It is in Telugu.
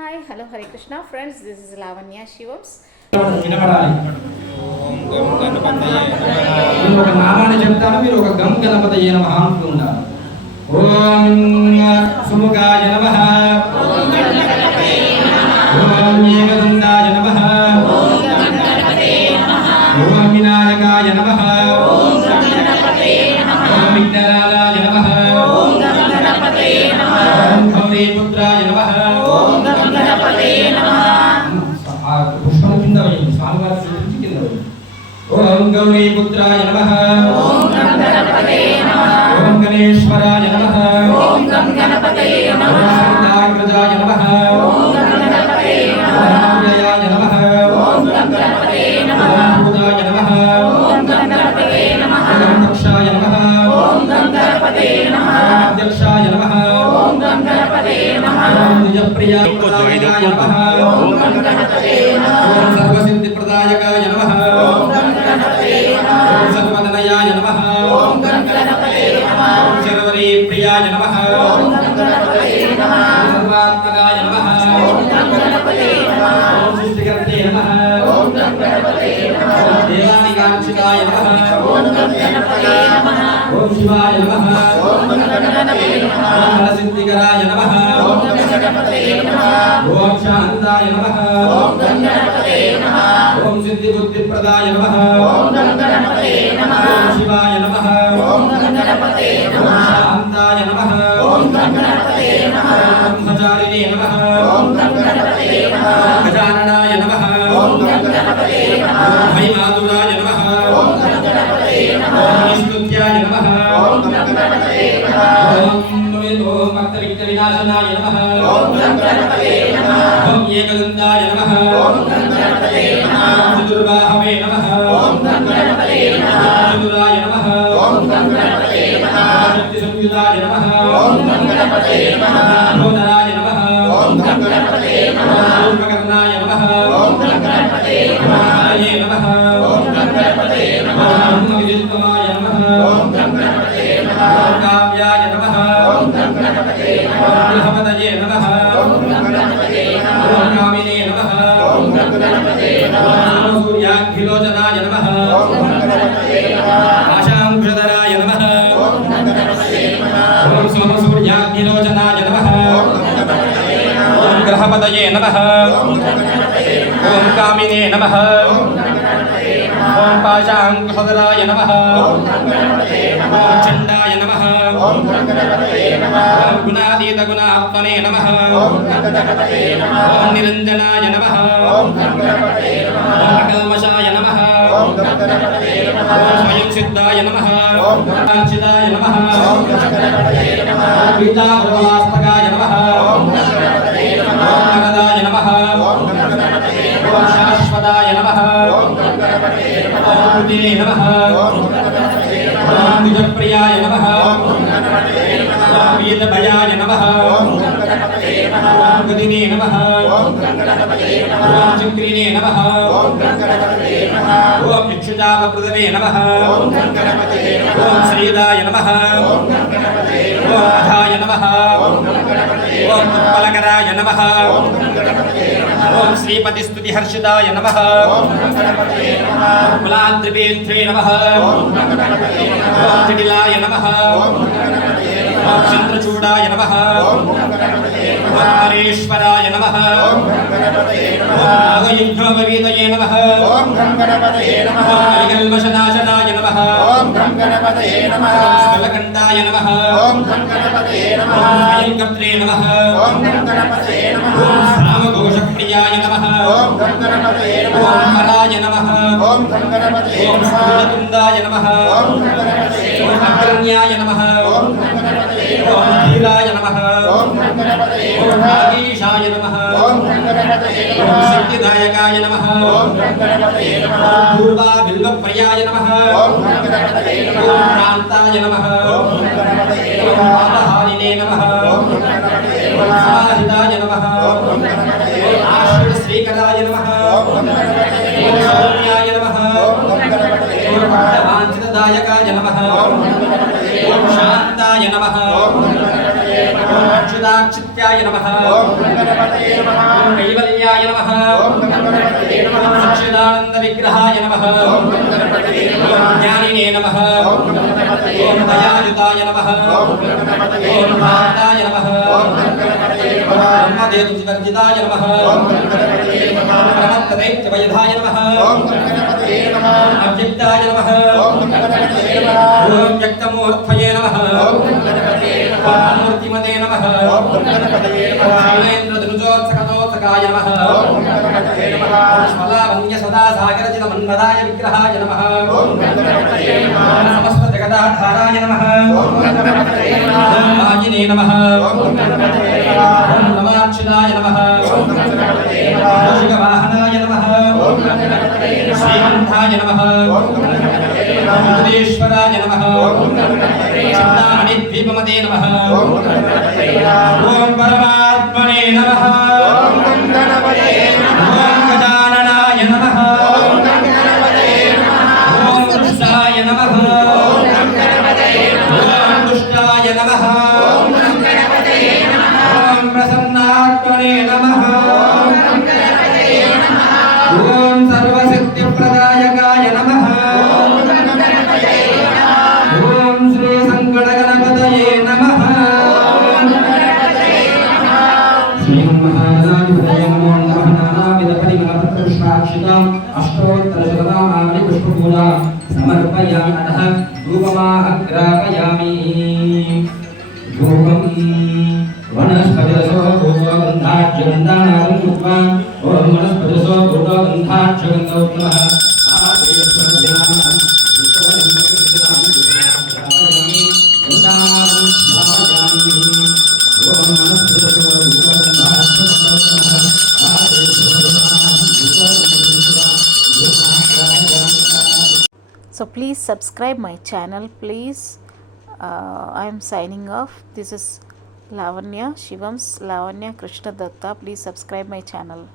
Hi, hello, Hare Krishna friends. This is Lavanya Shivams. ఒక నామాన్ని చెప్తాను, మీరు ఒక గం గణపతయే నమః అంటూ ఉండాలి. ఓం సుముఖాయ నమః, ఓం ఏకదంతాయ నమః, ఓం వినాయకాయ నమః, ఓం విఘ్నరాజాయ నమః, ఓం గౌరీపుత్రాయ నమః. పుష్పం కింద వేయండి, స్వామివారి చూపించి కింద వేయండి. ఓం గౌరీపుత్రాయ నమః, ఓం గణేశ్వరాయ నమః, ఓం గణాగ్రజాయ నమః, ఓం నావ్యయాయ నమః, ఓం భూతాయ నమః, ఓం దక్షాయ నమః, ఓం అధ్యక్షాయ నమః, ఓం నిజప్రియాయ నమః, ఓం సర్వసిద్ధిప్రదాయకాయ నమః, ఓం సర్వదనయాయ నమః, ఓం శర్వరీ ప్రియాయ నమః, ఓం సర్వాత్మకాయ నమః, ఓం సృష్టికర్తే నమః, ఓం దేవానికాక్షికాయ నమః, ఓం శివాయ నమః, ఓం హరసిద్ధికరాయ నమః, ఓం శాంతాయ నమః, ఓం సిద్ధిబుద్ధిప్రదాయ నమః, ఓం శివాయ నమః, ఓం శాంతాయ నమః, ఓం బ్రహ్మచారిణే నమః, ఓం గజాననాయ నమః, ఓం మహిమాతులాయ నమః, ఓం స్తుత్యాయ నమః, ఓం భక్త విఘ్న వినాశనాయ నమః, ఓం ఏకదంతాయ నమః, ఓం చతుర్బాహవే నమః, ఓం చతురాయ నమః, ఓం శక్తి సంయుతాయ నమః, ఓం భూధరాయ నమః, ఓం పూర్వకర్ణాయ నమః, ఓం హరయే నమః, ఓం విజిత్వమాయ నమః, ఓం కావ్యాయ నమః, ఓం బృహపతయే నమః, ఓం కామినే నమః, ఓం సూర్యాగ్నిలోచనాయ నమః, ఆశాంకుశధరాయ నమః, ఓం సోమసూర్యాగ్నిలోచనాయ నమః, ఓం గ్రహపతయే నమః, ఓం కామినే నమః, ఓం పాశాంకుశధరాయ నమః, ఓం చండాయ నమః, ఓం గుణాతీత గుణాత్మనే నమః, ఓం నిరంజనాయ నమః, ఓం అకల్మషాయ నమః, ఓం స్వయం సిద్ధాయ నమః, ఓం కాంచిదాయ నమః, ఓం పీతామృతవాస్తకాయ నమః, ఓం వరదాయ నమః, ఓం శాశ్వతాయ నమః, ఓం కృతినే నమః, ఓం నిజప్రియాయ నమః, ఓం వీతభయాయ నమః, ఓం గదినే నమః, ఓం చక్రినే నమః, ఓం ఇక్షుజావృతవే నమః, ఓం శ్రీదాయ నమః, ఓం అధాయ నమః, ఓం ఉత్పలకరాయ నమః, ఓం శ్రీపతిస్తుతి హర్షితాయ నమః, కులాద్రిపేత్రే నమః, ఓం జటిలాయ నమః, ఓం చంద్రచూడాయ నమః, ఓం హరేశ్వరాయ నమః, ఓం నాగయజ్ఞోపవీతయే నమః, ఓం కల్మషనాశనాయ నమః, ఓం స్థలకంఠాయ నమః, ఓం స్వయంకర్త్రే నమః, ఓం రామఘోషప్రియాయ నమః, ఓం హరాయ నమః, ఓం స్థూలతుండాయ నమః, ఓం అగ్రణ్యాయ నమః, ఓం ధీరాయ నమః, ఓం భాగీశాయ నమః, ఓం శక్తిదాయకాయ నమః, ఓం పూర్వా బిల్వప్రియాయ నమః, ఓం ప్రాంతాయ నమః, ఓం పాపహారిణే నమః, ఓం సమాహితాయ నమః, ఓం ఆశ్రిత శ్రీకరాయ నమః, ఓం సౌమ్యాయ నమః, ఓం వాంఛితదాయకాయ నమః, ఓం శాంతాయ నమః, ఓం అచ్యుతాచ్యుత్యాయ నమః, ఓం ఓం భారతాయ నమః ఓం బ్రహ్మదేవ వివర్జితాయ నమః ఓం ప్రమత్తదైత్యవయధాయ నమః ఓం అవ్యక్తాయ నమః ఓం వ్యక్తమూర్తయే నమః ఓం మూర్తిమతే నమః ఓం శైలేంద్రధనుజోత్సకతోత్సకాయ నమః ఓం స్మలావన్య సదా సాగరచిత మన్మదాయ విగ్రహాయ నమః ఓం సమస్త జగదాధారాయ నమః ఓం వాజినే నమః ఓం నమాక్షిరాయ నమః ఓం మూషికవాహనాయ నమః ఓం శ్రీమంతాయ నమః ఓం వెంకటేశ్వరాయ నమః ఓం చింతామణిద్వీపమతే నమః ఓం పరమాత్మనే నమః ఓం గజాననాయ నమః ఓం కృష్ణాయ నమః ఓం దుష్టాయ నమః ఓం ప్రసన్నాత్మనే నమః ఓం సర్వశక్తిప్రదాయకాయ నమః ఓం శ్రీ సంకటగణపతయే నమః శ్రీమన్మహాగణాధిపతయే నమో నమః నానావిధపరిమళపత్రపుష్పాక్షితాం అష్టోత్తరశతనామావళి పుష్పపూజా సమర్పయామి అతః ధూపమాగ్రాపయామి ధూపం వనస్పతిరసో గంధాజ్యగంధానాదం కృత్వా ఓం వనస్పతిరసో గంధాజ్యగంధోత్తమః So please subscribe my channel, please. I am signing off. This is Lavanya Shivam's Lavanya Krishna Datta. Please subscribe my channel.